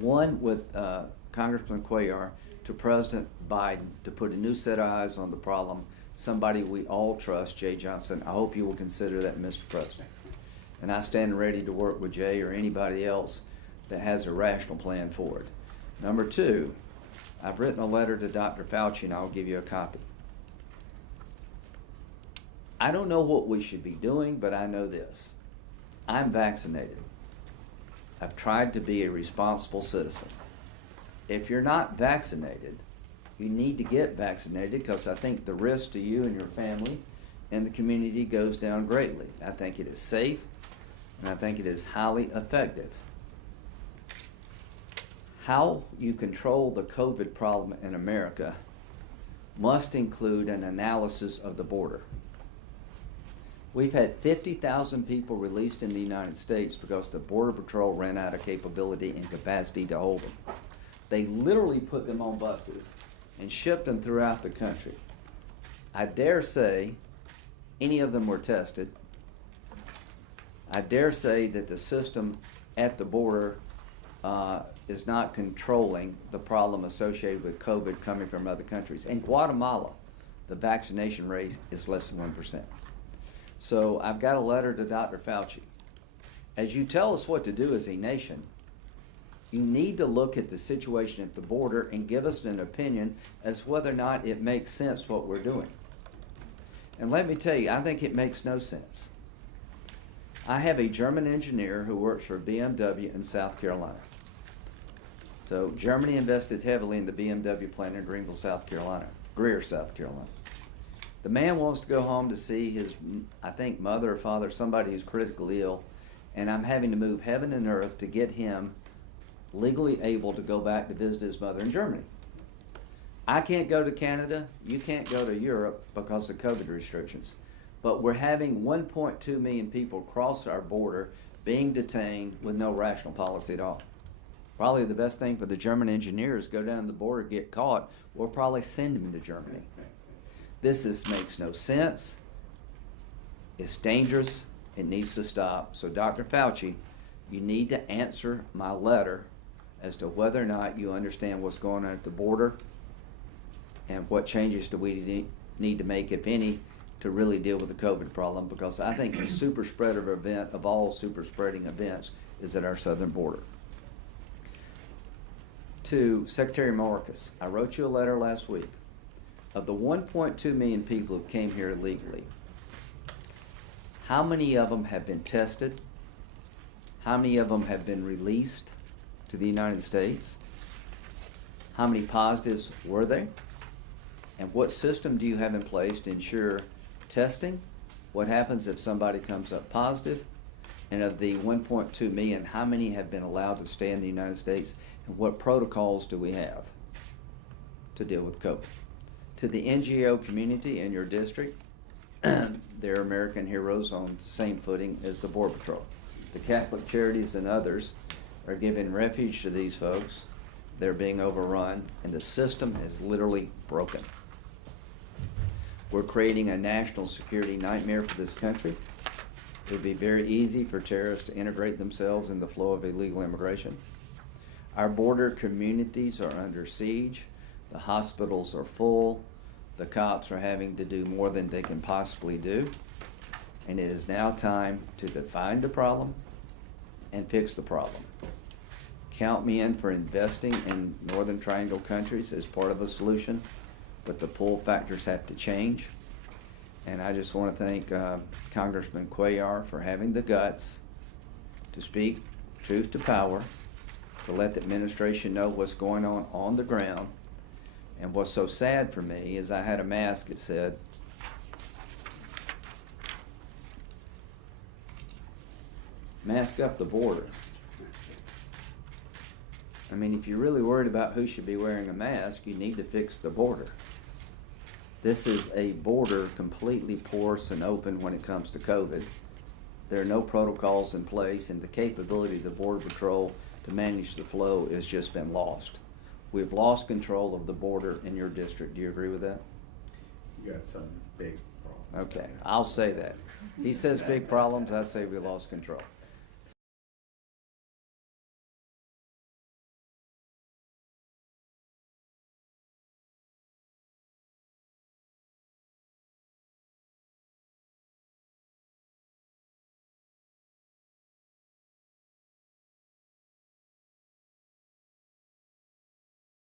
One with Congressman Cuellar to President Biden to put a new set of eyes on the problem, somebody we all trust, Jay Johnson. I hope you will consider that, Mr. President. And I stand ready to work with Jay or anybody else that has a rational plan for it. Number two, I've written a letter to Dr. Fauci, and I'll give you a copy. I don't know what we should be doing, but I know this. I'm vaccinated. I've tried to be a responsible citizen. If you're not vaccinated, you need to get vaccinated, because I think the risk to you and your family and the community goes down greatly. I think it is safe, and I think it is highly effective. How you control the COVID problem in America must include an analysis of the border. We've had 50,000 people released in the United States because the Border Patrol ran out of capability and capacity to hold them. They literally put them on buses and shipped them throughout the country. I dare say any of them were tested. I dare say that the system at the border is not controlling the problem associated with COVID coming from other countries. In Guatemala, the vaccination rate is less than 1%. So I've got a letter to Dr. Fauci. As you tell us what to do as a nation, you need to look at the situation at the border and give us an opinion as to whether or not it makes sense what we're doing. And let me tell you, I think it makes no sense. I have a German engineer who works for BMW in South Carolina. So Germany invested heavily in the BMW plant in Greenville, South Carolina, Greer, South Carolina. The man wants to go home to see his, I think, mother or father, somebody who's critically ill, and I'm having to move heaven and earth to get him legally able to go back to visit his mother in Germany. I can't go to Canada, you can't go to Europe because of COVID restrictions, but we're having 1.2 million people cross our border being detained with no rational policy at all. Probably the best thing for the German engineers, go down to the border, get caught, we'll probably send them to Germany. This makes no sense. It's dangerous. It needs to stop. So Dr. Fauci, you need to answer my letter as to whether or not you understand what's going on at the border and what changes do we need to make, if any, to really deal with the COVID problem, because I think the super spreader event of all super spreading events is at our southern border. To Secretary Mayorkas, I wrote you a letter last week. Of the 1.2 million people who came here illegally, how many of them have been tested? How many of them have been released to the United States? How many positives were there? And what system do you have in place to ensure testing? What happens if somebody comes up positive? And of the 1.2 million, how many have been allowed to stay in the United States? And what protocols do we have to deal with COVID? To the NGO community in your district, they're American heroes on the same footing as the Border Patrol. The Catholic charities and others are giving refuge to these folks. They're being overrun, and the system is literally broken. We're creating a national security nightmare for this country. It would be very easy for terrorists to integrate themselves in the flow of illegal immigration. Our border communities are under siege. The hospitals are full. The cops are having to do more than they can possibly do. And it is now time to define the problem and fix the problem. Count me in for investing in Northern Triangle countries as part of a solution, but the pull factors have to change. And I just want to thank Congressman Cuellar for having the guts to speak truth to power, to let the administration know what's going on the ground. And what's so sad for me is I had a mask that said, "Mask up the border." I mean, if you're really worried about who should be wearing a mask, you need to fix the border. This is a border completely porous and open when it comes to COVID. There are no protocols in place, and the capability of the Border Patrol to manage the flow has just been lost. We've lost control of the border in your district. Do you agree with that? You got some big problems. Okay, I'll say that. He says big problems, I say we lost control.